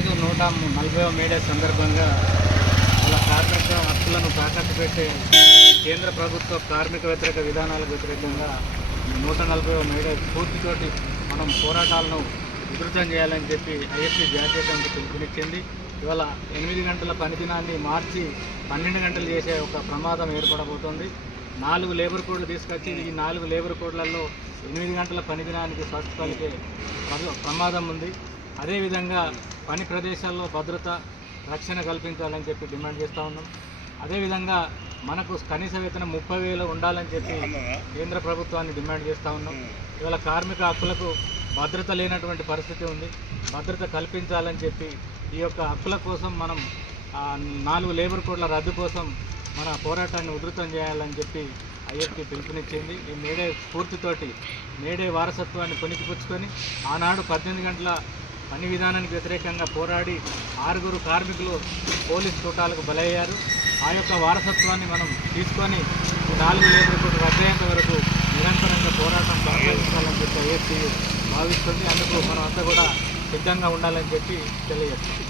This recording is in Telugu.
ఈరోజు 140వ మేడే సందర్భంగా వాళ్ళ కార్మిక హక్కులను తాకట్టు పెట్టే కేంద్ర ప్రభుత్వ కార్మిక వ్యతిరేక విధానాలకు వ్యతిరేకంగా 140వ మేడే స్ఫూర్తితోటి మనం పోరాటాలను ఉధృతం చేయాలని చెప్పి ఐఎఫ్టీ జాతీయ కమిటీ పిలుపునిచ్చింది. ఇవాళ 8 గంటల పని దినాన్ని మార్చి 12 గంటలు చేసే ఒక ప్రమాదం ఏర్పడబోతోంది. 4 లేబర్ కోడ్లు తీసుకొచ్చి ఈ 4 లేబర్ కోడ్లలో 8 గంటల పని దినానికి స్వస్థ పలికే ప్రమాదం ఉంది. అదేవిధంగా పని ప్రదేశాల్లో భద్రత రక్షణ కల్పించాలని చెప్పి డిమాండ్ చేస్తూ ఉన్నాం. అదేవిధంగా మనకు కనీస వేతనం 30,000 ఉండాలని చెప్పి కేంద్ర ప్రభుత్వాన్ని డిమాండ్ చేస్తూ ఉన్నాం. ఇవాళ కార్మిక హక్కులకు భద్రత లేనటువంటి పరిస్థితి ఉంది. భద్రత కల్పించాలని చెప్పి ఈ యొక్క హక్కుల కోసం మనం 4 లేబర్ కోడ్ల రద్దు కోసం మన పోరాటాన్ని ఉధృతం చేయాలని చెప్పి ఐఎఫ్టీ పిలుపునిచ్చింది. ఈ మేడే స్ఫూర్తితోటి మేడే వారసత్వాన్ని కొనికిపుచ్చుకొని ఆనాడు 18 గంటల పని విధానానికి వ్యతిరేకంగా పోరాడి 6 కార్మికులు పోలీస్ తూటాలకు బలయ్యారు. ఆ యొక్క వారసత్వాన్ని మనం తీసుకొని 4 లేబర్ కోడ్ రద్దయ్యేంత వరకు నిరంతరంగా పోరాటం కొనసాగించాలని చెప్పి ఐఎఫ్టీ భావిస్తుంది. అందుకు మనం అంతా కూడా సిద్ధంగా ఉండాలని చెప్పి తెలియజేస్తుంది.